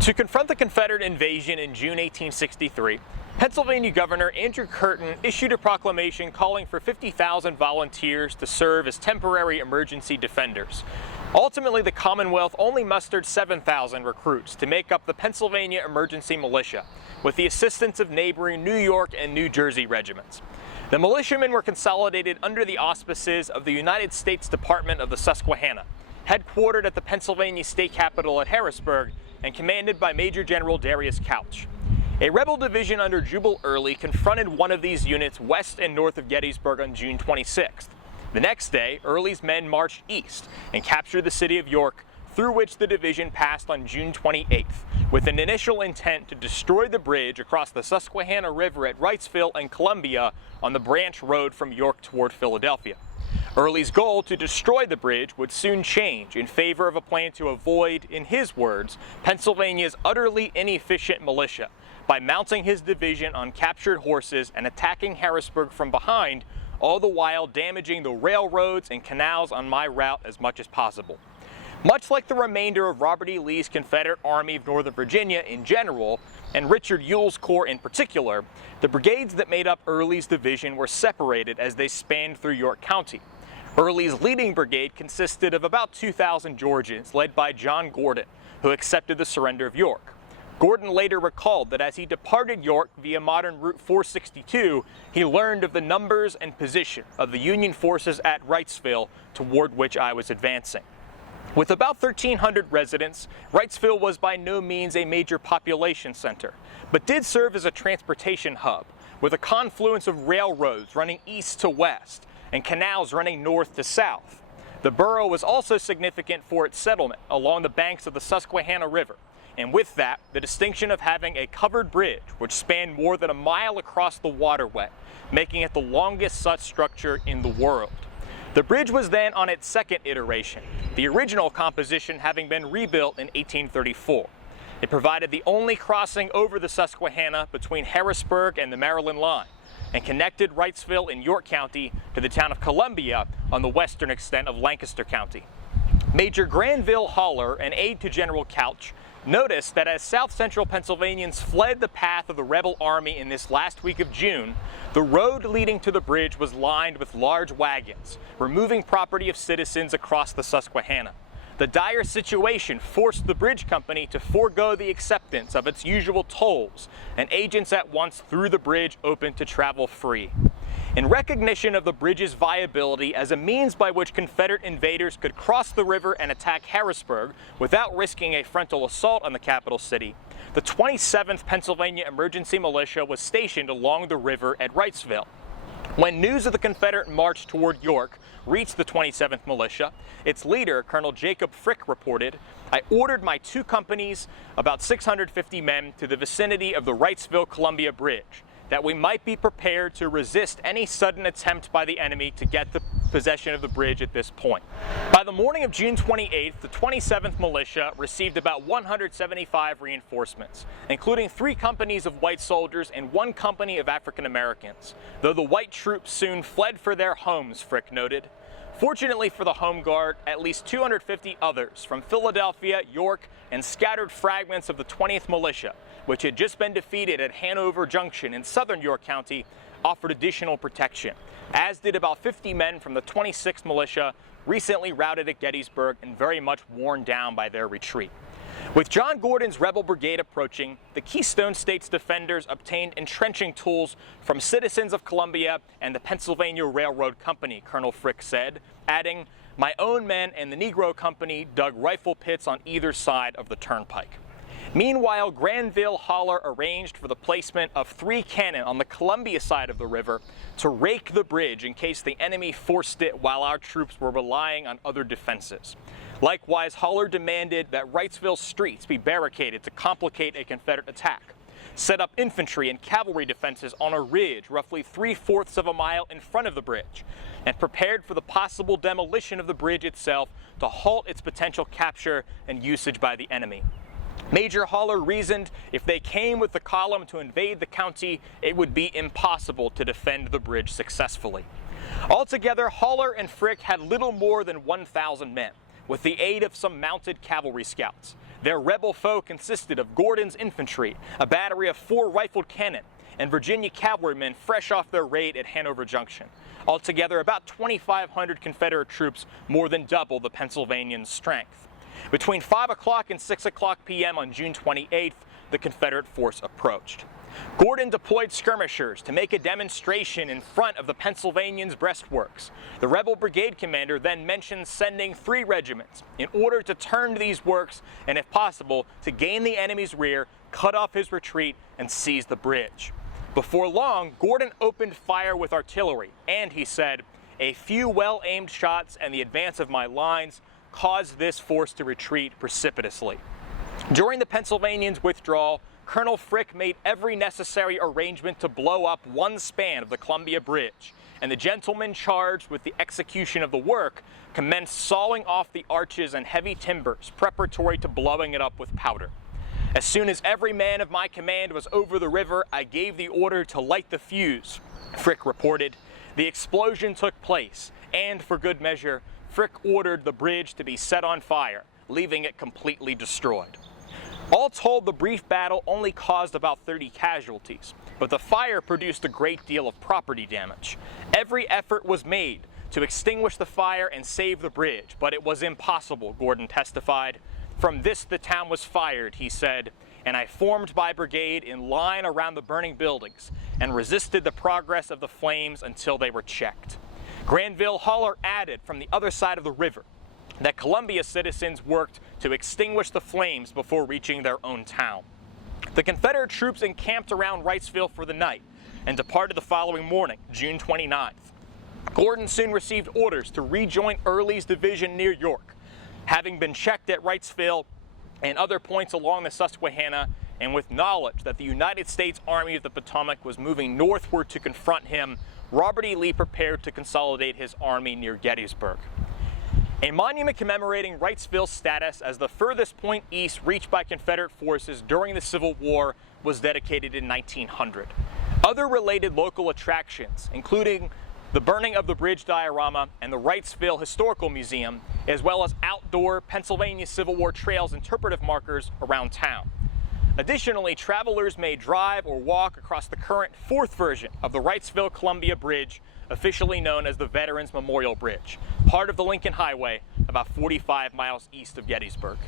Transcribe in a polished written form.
To confront the Confederate invasion in June 1863, Pennsylvania Governor Andrew Curtin issued a proclamation calling for 50,000 volunteers to serve as temporary emergency defenders. Ultimately, the Commonwealth only mustered 7,000 recruits to make up the Pennsylvania Emergency Militia, with the assistance of neighboring New York and New Jersey regiments. The militiamen were consolidated under the auspices of the United States Department of the Susquehanna, headquartered at the Pennsylvania state capitol at Harrisburg, and commanded by Major General Darius Couch. A rebel division under Jubal Early confronted one of these units west and north of Gettysburg on June 26th. The next day, Early's men marched east and captured the city of York, through which the division passed on June 28th, with an initial intent to destroy the bridge across the Susquehanna River at Wrightsville and Columbia on the branch road from York toward Philadelphia. Early's goal to destroy the bridge would soon change in favor of a plan to avoid, in his words, Pennsylvania's utterly inefficient militia by mounting his division on captured horses and attacking Harrisburg from behind, all the while damaging the railroads and canals on my route as much as possible. Much like the remainder of Robert E. Lee's Confederate Army of Northern Virginia in general, and Richard Ewell's Corps in particular, the brigades that made up Early's division were separated as they spanned through York County. Early's leading brigade consisted of about 2,000 Georgians, led by John Gordon, who accepted the surrender of York. Gordon later recalled that as he departed York via modern Route 462, he learned of the numbers and position of the Union forces at Wrightsville, toward which I was advancing. With about 1,300 residents, Wrightsville was by no means a major population center, but did serve as a transportation hub, with a confluence of railroads running east to west, and canals running north to south. The borough was also significant for its settlement along the banks of the Susquehanna River, and with that, the distinction of having a covered bridge which spanned more than a mile across the waterway, making it the longest such structure in the world. The bridge was then on its second iteration, the original composition having been rebuilt in 1834. It provided the only crossing over the Susquehanna between Harrisburg and the Maryland line, and connected Wrightsville in York County to the town of Columbia on the western extent of Lancaster County. Major Granville Haller, an aide to General Couch, noticed that as South Central Pennsylvanians fled the path of the rebel army in this last week of June, the road leading to the bridge was lined with large wagons, removing property of citizens across the Susquehanna. The dire situation forced the bridge company to forego the acceptance of its usual tolls, and agents at once threw the bridge open to travel free. In recognition of the bridge's viability as a means by which Confederate invaders could cross the river and attack Harrisburg without risking a frontal assault on the capital city, the 27th Pennsylvania Emergency Militia was stationed along the river at Wrightsville. When news of the Confederate march toward York reached the 27th Militia, its leader, Colonel Jacob Frick, reported, "I ordered my 2 companies, about 650 men, to the vicinity of the Wrightsville-Columbia Bridge, that we might be prepared to resist any sudden attempt by the enemy to get the possession of the bridge at this point." By the morning of June 28th, the 27th Militia received about 175 reinforcements, including 3 companies of white soldiers and 1 company of African Americans, though the white troops soon fled for their homes, Frick noted. Fortunately for the Home Guard, at least 250 others from Philadelphia, York, and scattered fragments of the 20th Militia, which had just been defeated at Hanover Junction in southern York County, offered additional protection, as did about 50 men from the 26th Militia, recently routed at Gettysburg and very much worn down by their retreat. With John Gordon's rebel brigade approaching, the Keystone State's defenders obtained entrenching tools from citizens of Columbia and the Pennsylvania Railroad Company, Colonel Frick said, adding, "My own men and the Negro Company dug rifle pits on either side of the turnpike." Meanwhile, Granville Haller arranged for the placement of 3 cannon on the Columbia side of the river to rake the bridge in case the enemy forced it while our troops were relying on other defenses. Likewise, Haller demanded that Wrightsville streets be barricaded to complicate a Confederate attack, set up infantry and cavalry defenses on a ridge roughly 3/4 of a mile in front of the bridge, and prepared for the possible demolition of the bridge itself to halt its potential capture and usage by the enemy. Major Haller reasoned if they came with the column to invade the county, it would be impossible to defend the bridge successfully. Altogether, Haller and Frick had little more than 1,000 men, with the aid of some mounted cavalry scouts. Their rebel foe consisted of Gordon's infantry, a battery of 4 rifled cannon, and Virginia cavalrymen fresh off their raid at Hanover Junction. Altogether, about 2,500 Confederate troops, more than double the Pennsylvanians' strength. Between 5 o'clock and 6 o'clock p.m. on June 28th, the Confederate force approached. Gordon deployed skirmishers to make a demonstration in front of the Pennsylvanians' breastworks. The rebel brigade commander then mentioned sending 3 regiments in order to turn these works and, if possible, to gain the enemy's rear, cut off his retreat, and seize the bridge. Before long, Gordon opened fire with artillery, and he said, "A few well-aimed shots and the advance of my lines caused this force to retreat precipitously." During the Pennsylvanians' withdrawal, Colonel Frick made every necessary arrangement to blow up one span of the Columbia Bridge, and the gentlemen charged with the execution of the work commenced sawing off the arches and heavy timbers preparatory to blowing it up with powder. "As soon as every man of my command was over the river, I gave the order to light the fuse," Frick reported. The explosion took place, and for good measure, Frick ordered the bridge to be set on fire, leaving it completely destroyed. All told, the brief battle only caused about 30 casualties, but the fire produced a great deal of property damage. Every effort was made to extinguish the fire and save the bridge, but it was impossible, Gordon testified. "From this the town was fired," he said, "and I formed my brigade in line around the burning buildings and resisted the progress of the flames until they were checked." Granville Haller added from the other side of the river that Columbia citizens worked to extinguish the flames before reaching their own town. The Confederate troops encamped around Wrightsville for the night and departed the following morning, June 29th. Gordon soon received orders to rejoin Early's division near York, having been checked at Wrightsville and other points along the Susquehanna, and with knowledge that the United States Army of the Potomac was moving northward to confront him, Robert E. Lee prepared to consolidate his army near Gettysburg. A monument commemorating Wrightsville's status as the furthest point east reached by Confederate forces during the Civil War was dedicated in 1900. Other related local attractions, including the burning of the bridge diorama and the Wrightsville Historical Museum, as well as outdoor Pennsylvania Civil War trails interpretive markers around town. Additionally, travelers may drive or walk across the current 4th version of the Wrightsville-Columbia Bridge, officially known as the Veterans Memorial Bridge, part of the Lincoln Highway, about 45 miles east of Gettysburg.